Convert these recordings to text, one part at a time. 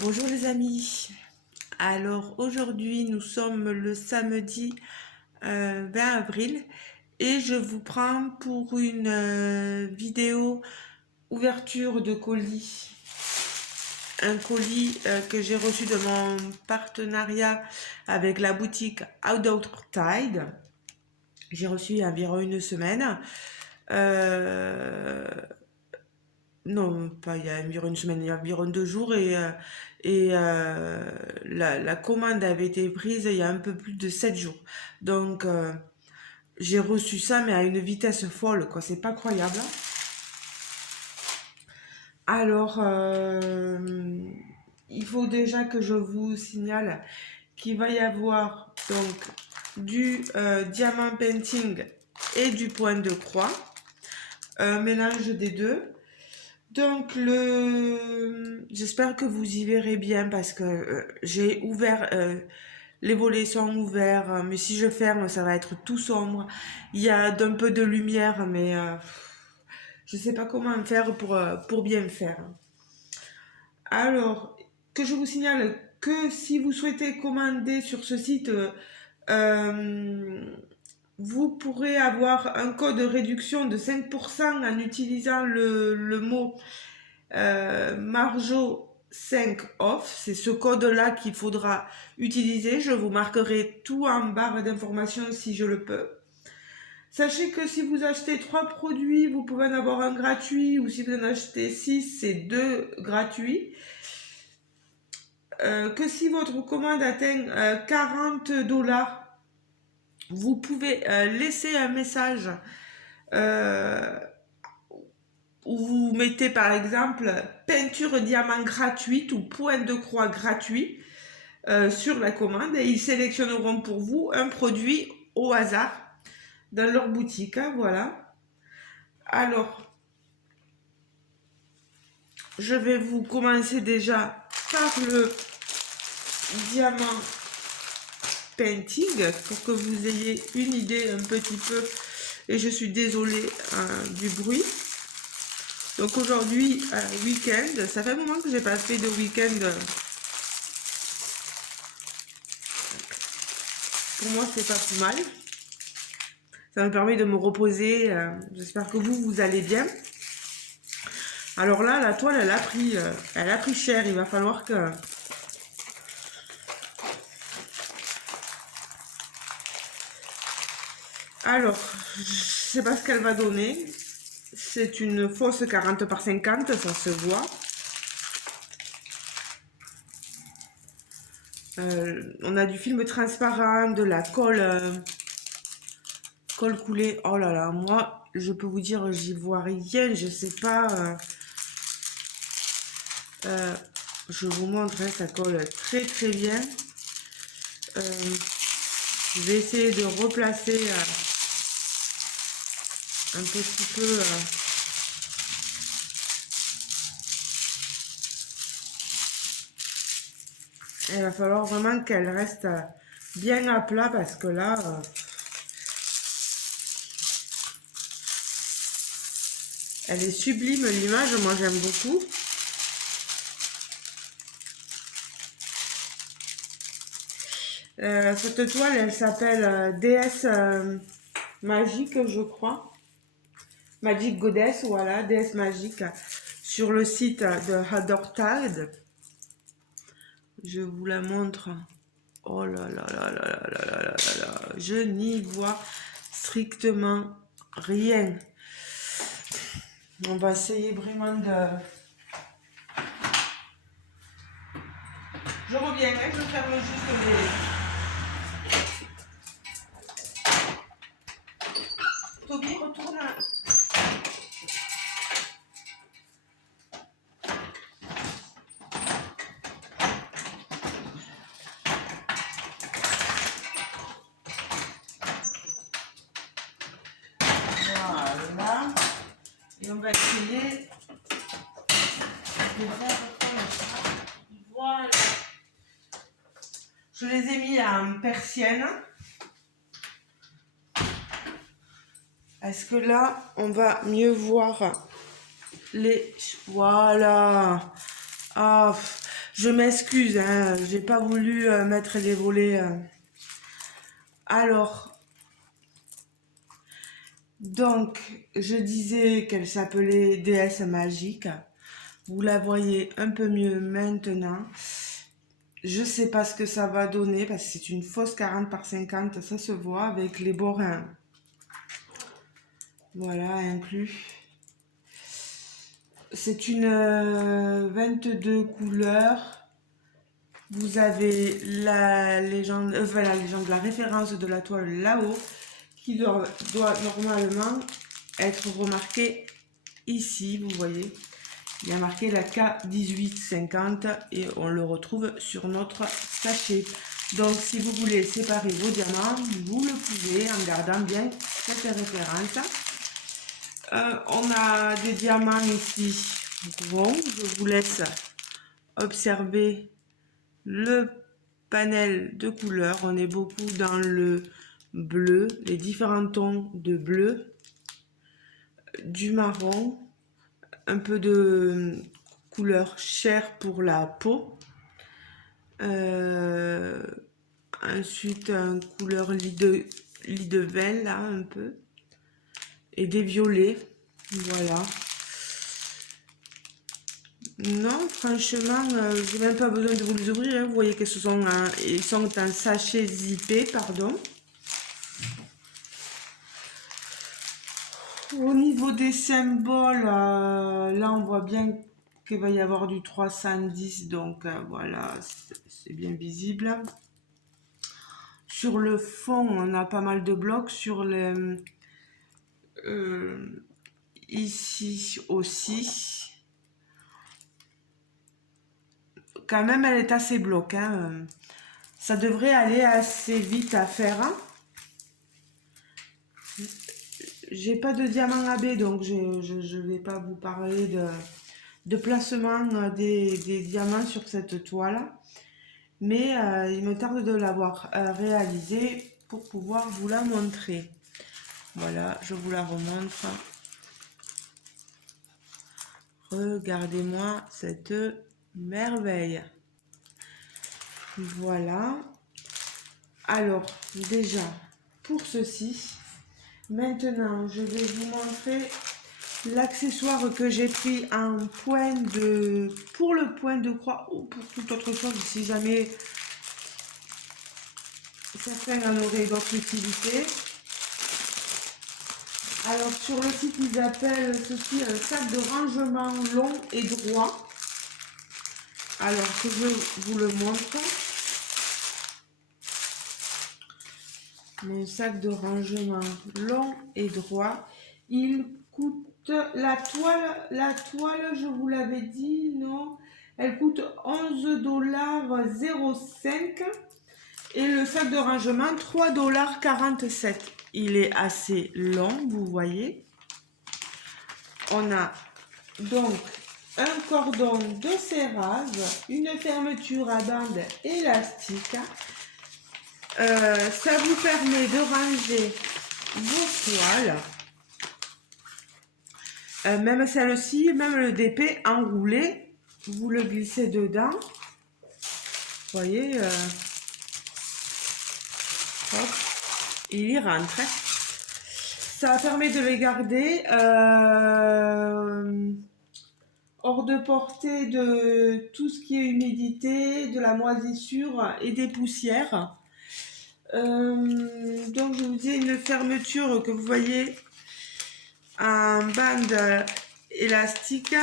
Bonjour les amis. Alors aujourd'hui nous sommes le samedi 20 avril et je vous prends pour une vidéo ouverture de colis. Un colis que j'ai reçu de mon partenariat avec la boutique Outdoor Tide. J'ai reçu il y a environ une semaine. Euh, Non, pas il y a environ une semaine, il y a environ 2 jours la commande avait été prise il y a un peu plus de 7 jours. Donc j'ai reçu ça mais à une vitesse folle quoi, c'est pas croyable. Alors il faut déjà que je vous signale qu'il va y avoir donc du diamant painting et du point de croix, un mélange des deux. Donc j'espère que vous y verrez bien parce que j'ai ouvert, les volets sont ouverts, mais si je ferme, ça va être tout sombre. Il y a d'un peu de lumière, mais je sais pas comment faire pour bien faire. Alors, que je vous signale que si vous souhaitez commander sur ce site, euh, vous pourrez avoir un code de réduction de 5% en utilisant le mot Marjo 5 off. C'est ce code-là qu'il faudra utiliser. Je vous marquerai tout en barre d'informations si je le peux. Sachez que si vous achetez 3 produits, vous pouvez en avoir un gratuit, ou si vous en achetez 6, c'est 2 gratuits. Que si votre commande atteint 40 $, vous pouvez laisser un message où vous mettez par exemple peinture diamant gratuite ou point de croix gratuit sur la commande et ils sélectionneront pour vous un produit au hasard dans leur boutique. Hein, voilà. Alors, je vais vous commencer déjà par le diamant painting pour que vous ayez une idée un petit peu. Et je suis désolée du bruit. Donc aujourd'hui, week-end, ça fait un moment que j'ai pas fait de week-end. Pour moi, c'est pas plus mal. Ça me permet de me reposer. J'espère que vous allez bien. Alors là, la toile, elle a pris cher. Il va falloir que... Alors, je sais pas ce qu'elle va donner. C'est une fausse 40 par 50, ça se voit. On a du film transparent, de la colle coulée. Oh là là, moi, je peux vous dire, j'y vois rien. Je sais pas. Je vous montre, hein, ça colle très très bien. Je vais essayer de replacer un petit peu. Il va falloir vraiment qu'elle reste bien à plat parce que là, elle est sublime l'image, moi j'aime beaucoup. Cette toile, elle s'appelle déesse magique, je crois. Magic Goddess, voilà, déesse magique, sur le site de Hadortad. Je vous la montre. Oh là là là là là là là là là. Je n'y vois strictement rien. On va essayer vraiment de... Je reviens, hein, je ferme juste les... Toby, retourne. Voilà. Et on va essayer de faire comme ça. Voilà. Je les ai mis en persienne. Est-ce que là, on va mieux voir les... Voilà. Ah, Je m'excuse, hein, j'ai pas voulu mettre les volets. Alors, donc, je disais qu'elle s'appelait déesse magique. Vous la voyez un peu mieux maintenant. Je sais pas ce que ça va donner parce que c'est une fausse 40 par 50, ça se voit avec les bords. Voilà, inclus. C'est une 22 couleurs. Vous avez la légende, la référence de la toile là-haut qui doit normalement être remarquée ici, vous voyez. Il y a marqué la K1850 et on le retrouve sur notre sachet. Donc si vous voulez séparer vos diamants, vous le pouvez en gardant bien cette référence. On a des diamants ici. Bon, je vous laisse observer le panel de couleurs. On est beaucoup dans le bleu, les différents tons de bleu, du marron, un peu de couleur chair pour la peau. Ensuite, une couleur lit de vin, là, un peu. Et des violets, voilà. Non, franchement, j'ai même pas besoin de vous les ouvrir. Hein. Vous voyez que ils sont en sachet zippé, pardon. Au niveau des symboles, là on voit bien qu'il va y avoir du 310, donc voilà, c'est bien visible. Sur le fond, on a pas mal de blocs. Sur les ici aussi. Quand même, elle est assez bloc. Hein. Ça devrait aller assez vite à faire. Hein. J'ai pas de diamant AB, donc je vais pas vous parler de placement des diamants sur cette toile. Mais il me tarde de l'avoir réalisé pour pouvoir vous la montrer. Voilà, je vous la remontre. Regardez-moi cette merveille. Voilà. Alors, déjà, pour ceci, maintenant, je vais vous montrer l'accessoire que j'ai pris pour le point de croix ou pour toute autre chose, si jamais certains en auraient d'autres utilités. Alors sur le site, ils appellent ceci un sac de rangement long et droit. Alors que je vous le montre. Mon sac de rangement long et droit. Il coûte la toile, je vous l'avais dit, non, elle coûte 11,05 $. Et le sac de rangement, 3,47 $. Il est assez long, vous voyez. On a donc un cordon de serrage, une fermeture à bande élastique. Ça vous permet de ranger vos toiles. Même celle-ci, même le DP enroulé, vous le glissez dedans. Vous voyez, hop, il y rentre. Ça permet de les garder hors de portée de tout ce qui est humidité, de la moisissure et des poussières. Donc je vous dis une fermeture que vous voyez en bande élastique.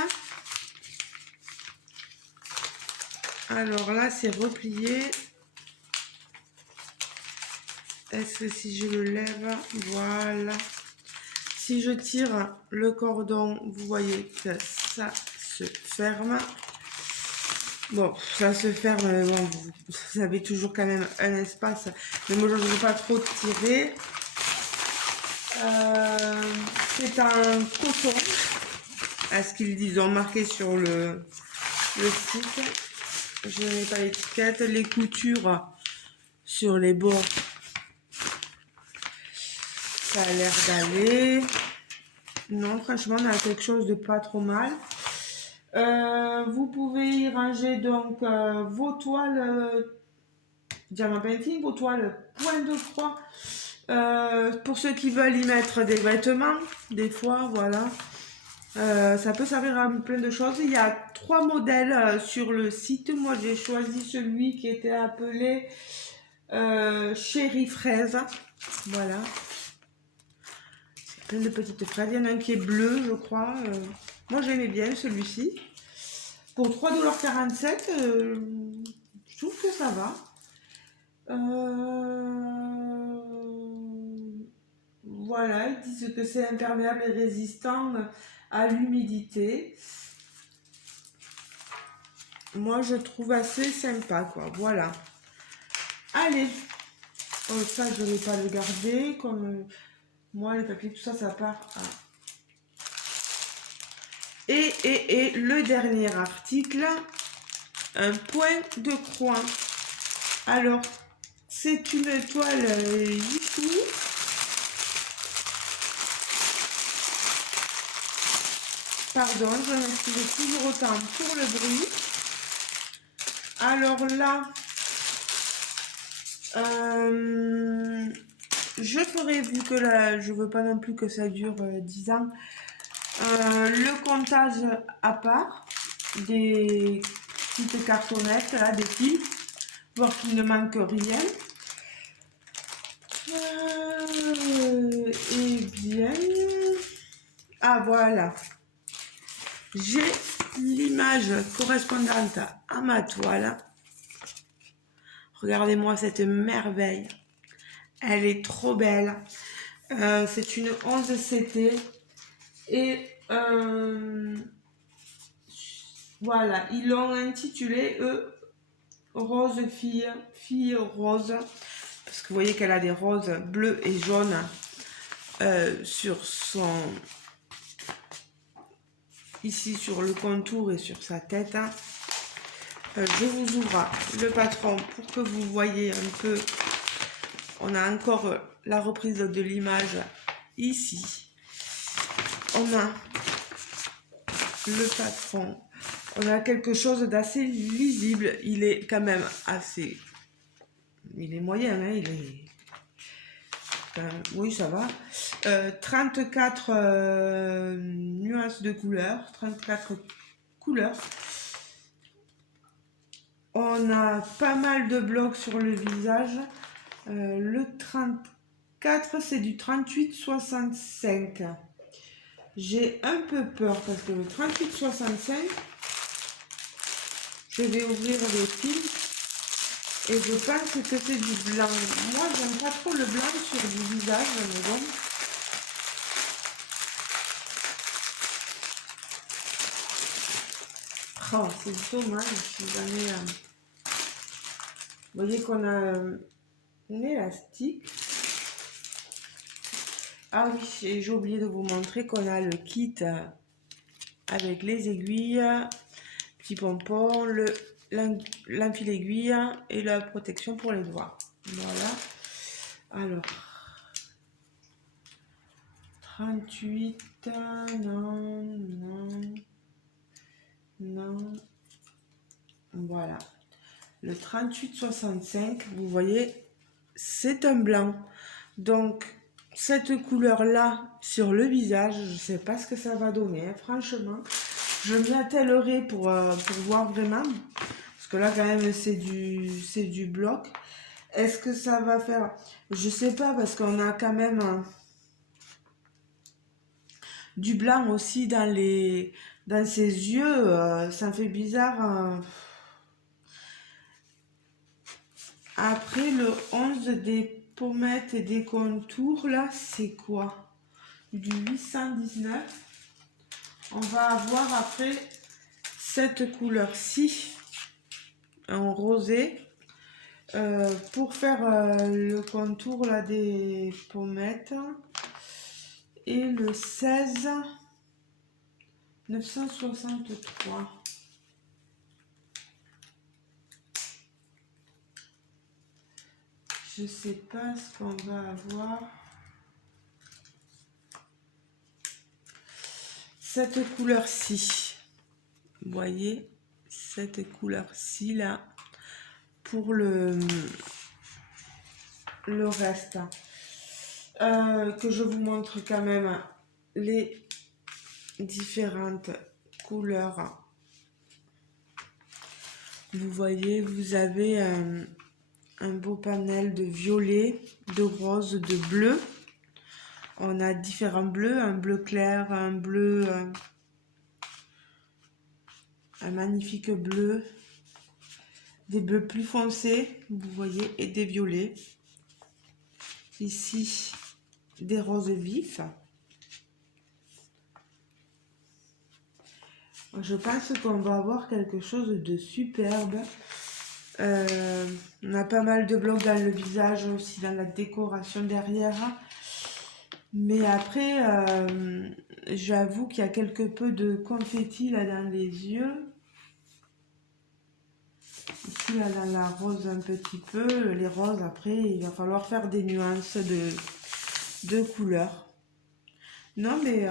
Alors là c'est replié. Est-ce que si je le lève, voilà. Si je tire le cordon, vous voyez que ça se ferme. Bon, ça se ferme, mais bon, vous avez toujours quand même un espace. Mais moi, je ne veux pas trop tirer. C'est un coton. À ce qu'ils ont marqué sur le site. Je n'ai pas l'étiquette. Les coutures sur les bords. Ça a l'air d'aller. Non, franchement, on a quelque chose de pas trop mal. Vous pouvez y ranger donc vos toiles diamant painting, vos toiles point de croix. Pour ceux qui veulent y mettre des vêtements, des fois, voilà. Ça peut servir à plein de choses. Il y a 3 modèles sur le site. Moi, j'ai choisi celui qui était appelé Chéri Fraise. Voilà. C'est plein de petites fraises. Il y en a un qui est bleu, je crois. Moi, j'aimais bien celui-ci. Pour 3,47 $, je trouve que ça va. Voilà, ils disent que c'est imperméable et résistant à l'humidité. Moi, je trouve assez sympa, quoi. Voilà. Allez. Ça, je ne vais pas le garder. Comme moi, les papiers, tout ça, ça part à... Et le dernier article, un point de croix. Alors, c'est une toile Yifu. Pardon, je m'excuse toujours autant pour le bruit. Alors là, je ferai, vu que là, je veux pas non plus que ça dure 10 ans, le comptage à part des petites cartonnettes, là, des fils, voir qu'il ne manque rien. Et bien, ah voilà, j'ai l'image correspondante à ma toile. Regardez-moi cette merveille, elle est trop belle. C'est une 11 CT et voilà, ils l'ont intitulé Rose fille rose, parce que vous voyez qu'elle a des roses bleues et jaunes sur son, ici sur le contour et sur sa tête. Je vous ouvre le patron pour que vous voyez un peu. On a encore la reprise de l'image ici. On a le patron. On a quelque chose d'assez lisible. Il est quand même assez... Il est moyen, hein, il est... oui, ça va. 34 nuances de couleurs. 34 couleurs. On a pas mal de blocs sur le visage. Le 34, c'est du 38-65. J'ai un peu peur parce que le 38-65, je vais ouvrir les fils et je pense que c'est du blanc. Moi, j'aime pas trop le blanc sur du visage, mais bon. Oh, c'est dommage, si jamais... Vous voyez qu'on a un élastique. Ah oui, j'ai oublié de vous montrer qu'on a le kit avec les aiguilles, petit pompon, l'enfil aiguille et la protection pour les doigts. Voilà. Alors, 38, non. Voilà. Le 38-65, vous voyez, c'est un blanc. Donc, cette couleur-là sur le visage, je ne sais pas ce que ça va donner, hein, franchement. Je m'y attellerai pour voir vraiment. Parce que là, quand même, c'est du bloc. Est-ce que ça va faire... Je sais pas, parce qu'on a quand même du blanc aussi dans ses yeux. Ça me fait bizarre. Après, le 11 des pommettes et des contours, là, c'est quoi? Du 819. On va avoir après cette couleur-ci, en rosé, pour faire le contour là des pommettes. Et le 16 963. Je sais pas ce qu'on va avoir. Cette couleur-ci. Vous voyez cette couleur-ci là pour le reste. Que je vous montre quand même les différentes couleurs. Vous voyez, vous avez un beau panel de violet, de rose, de bleu. On a différents bleus, un bleu clair, un bleu, un magnifique bleu, des bleus plus foncés, vous voyez, et des violets. Ici, des roses vifs. Je pense qu'on va avoir quelque chose de superbe. On a pas mal de blocs dans le visage, aussi dans la décoration derrière. Mais après, j'avoue qu'il y a quelque peu de confetti là dans les yeux. Ici, là, dans la rose un petit peu. Les roses, après, il va falloir faire des nuances de couleurs. Non, mais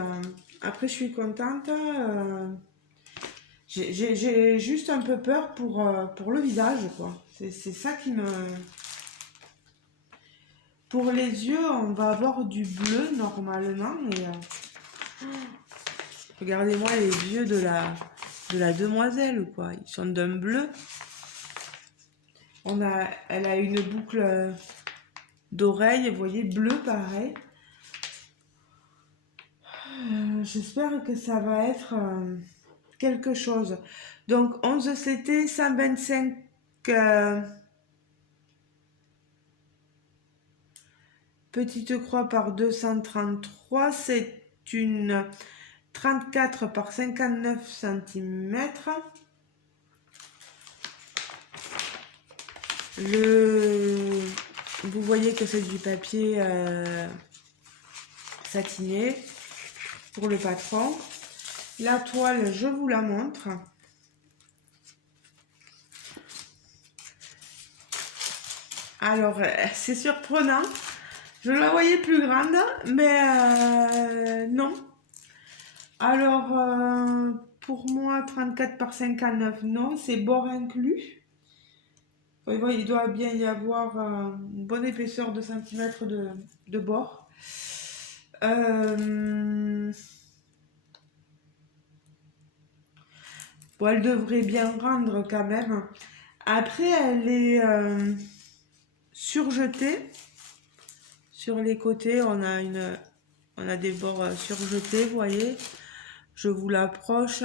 après, je suis contente. J'ai juste un peu peur pour le visage, quoi. C'est ça qui me... Pour les yeux, on va avoir du bleu normalement. Et, regardez-moi les yeux de la demoiselle, quoi. Ils sont d'un bleu. Elle a une boucle d'oreille, vous voyez, bleu pareil. J'espère que ça va être quelque chose. Donc 11 CT, 125 petite croix par 233, c'est une 34 par 59 cm. Vous voyez que c'est du papier satiné pour le patron. La toile, je vous la montre. Alors, c'est surprenant. Je la voyais plus grande, mais non. Alors, pour moi, 34 par 59, non, c'est bord inclus. Il doit bien y avoir une bonne épaisseur de centimètres de bord. Bon, elle devrait bien rendre quand même. Après, elle est surjetée. Sur les côtés, on a des bords surjetés, vous voyez. Je vous l'approche.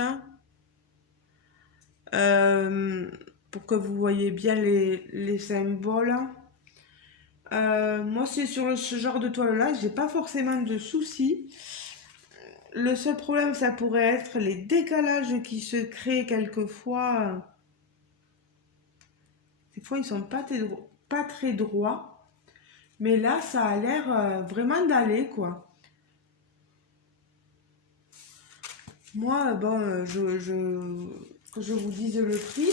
Pour que vous voyez bien les symboles. Moi, c'est sur ce genre de toile-là, j'ai pas forcément de soucis. Le seul problème, ça pourrait être les décalages qui se créent quelquefois. Des fois, ils sont pas très droits. Mais là, ça a l'air vraiment d'aller, quoi. Moi, bon, que je vous dise le prix.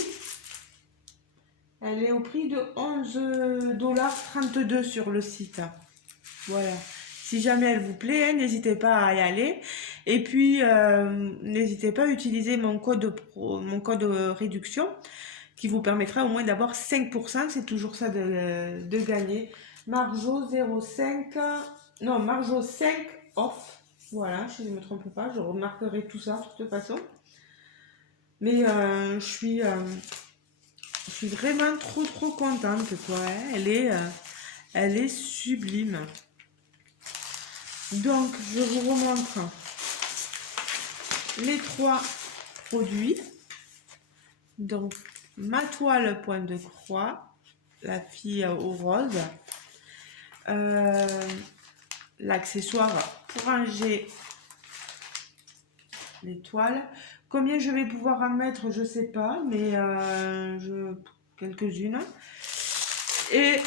Elle est au prix de 11,32 $ sur le site. Voilà. Si jamais elle vous plaît, n'hésitez pas à y aller. Et puis, n'hésitez pas à utiliser mon code réduction qui vous permettra au moins d'avoir 5%. C'est toujours ça de gagner. Marjo 0,5. Non, Marjo 5 off. Voilà, si je ne me trompe pas, je remarquerai tout ça de toute façon. Mais je suis vraiment trop contente, quoi. Elle est sublime. Donc, je vous remontre les 3 produits. Donc, ma toile point de croix, la fille au rose, l'accessoire pour ranger les toiles. Combien je vais pouvoir en mettre, je sais pas, mais quelques-unes. Et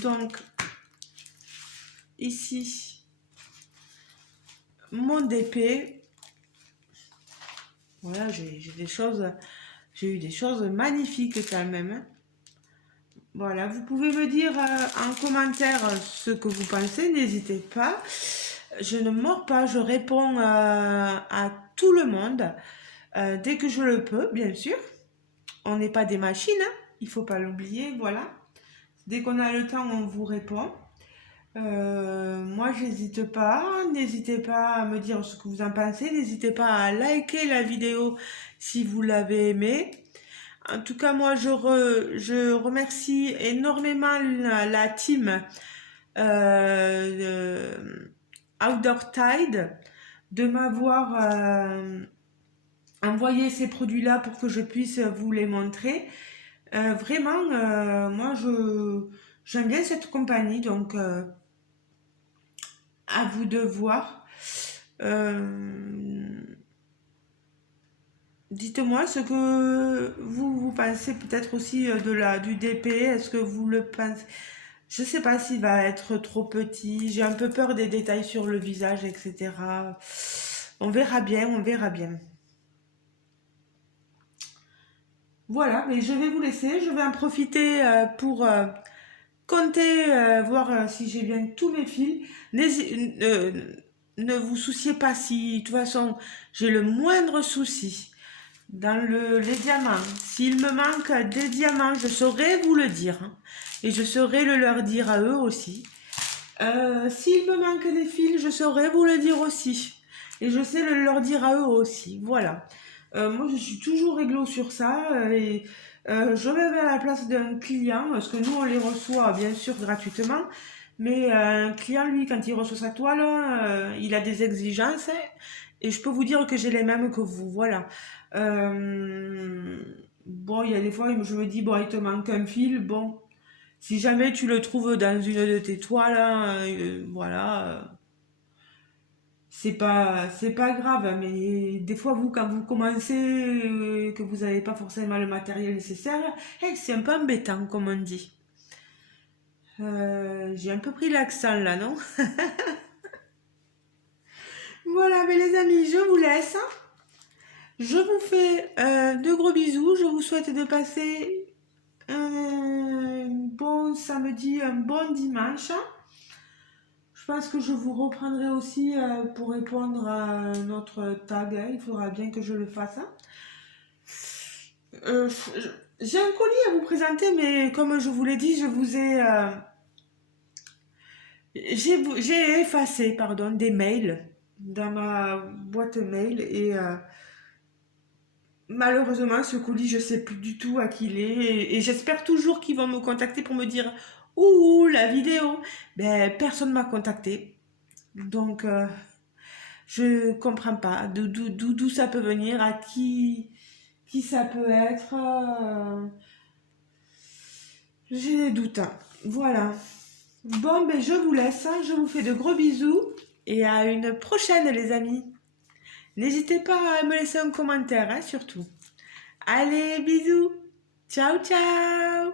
donc, ici, mon DP. Voilà, j'ai eu des choses magnifiques quand même. Voilà, vous pouvez me dire en commentaire ce que vous pensez, n'hésitez pas. Je ne mords pas, je réponds à tout le monde dès que je le peux, bien sûr. On n'est pas des machines, hein, il faut pas l'oublier, voilà. Dès qu'on a le temps, on vous répond. Moi, n'hésitez pas à me dire ce que vous en pensez, n'hésitez pas à liker la vidéo si vous l'avez aimée. En tout cas, moi, je remercie énormément la team Outdoor Tide de m'avoir envoyé ces produits-là pour que je puisse vous les montrer. Vraiment, moi, j'aime bien cette compagnie, donc à vous de voir. Euh, Dites-moi ce que vous pensez peut-être aussi du DP. Est-ce que vous le pensez? Je sais pas s'il va être trop petit. J'ai un peu peur des détails sur le visage, etc. On verra bien, on verra bien. Voilà, mais je vais vous laisser. Je vais en profiter pour compter, voir si j'ai bien tous mes fils. Ne vous souciez pas si, de toute façon, j'ai le moindre souci dans les diamants. S'il me manque des diamants, je saurai vous le dire, hein, et je saurai le leur dire à eux aussi. S'il me manque des fils, je saurai vous le dire aussi. Et je sais le leur dire à eux aussi. Voilà. Moi, je suis toujours réglo sur ça. Et je me mets à la place d'un client, parce que nous, on les reçoit bien sûr gratuitement. Mais un client, lui, quand il reçoit sa toile, il a des exigences. Et je peux vous dire que j'ai les mêmes que vous. Voilà. Bon, il y a des fois, je me dis, bon, il te manque un fil. Bon, si jamais tu le trouves dans une de tes toiles, hein, voilà, c'est pas grave. Mais des fois, vous, quand vous commencez, que vous n'avez pas forcément le matériel nécessaire, c'est un peu embêtant, comme on dit. J'ai un peu pris l'accent là, non? Voilà, mais les amis, je vous laisse. Je vous fais de gros bisous. Je vous souhaite de passer un bon samedi, un bon dimanche. Je pense que je vous reprendrai aussi pour répondre à notre tag, hein. Il faudra bien que je le fasse, hein. Euh, j'ai un colis à vous présenter, mais comme je vous l'ai dit, j'ai effacé, pardon, des mails dans ma boîte mail et malheureusement, ce colis, je sais plus du tout à qui il est et j'espère toujours qu'ils vont me contacter pour me dire ouh, la vidéo. Ben, personne m'a contacté. Donc, je comprends pas d'où ça peut venir, à qui ça peut être. J'ai des doutes, hein. Voilà. Bon, ben, je vous laisse, hein. Je vous fais de gros bisous et à une prochaine, les amis. N'hésitez pas à me laisser un commentaire, hein, surtout. Allez, bisous. Ciao, ciao.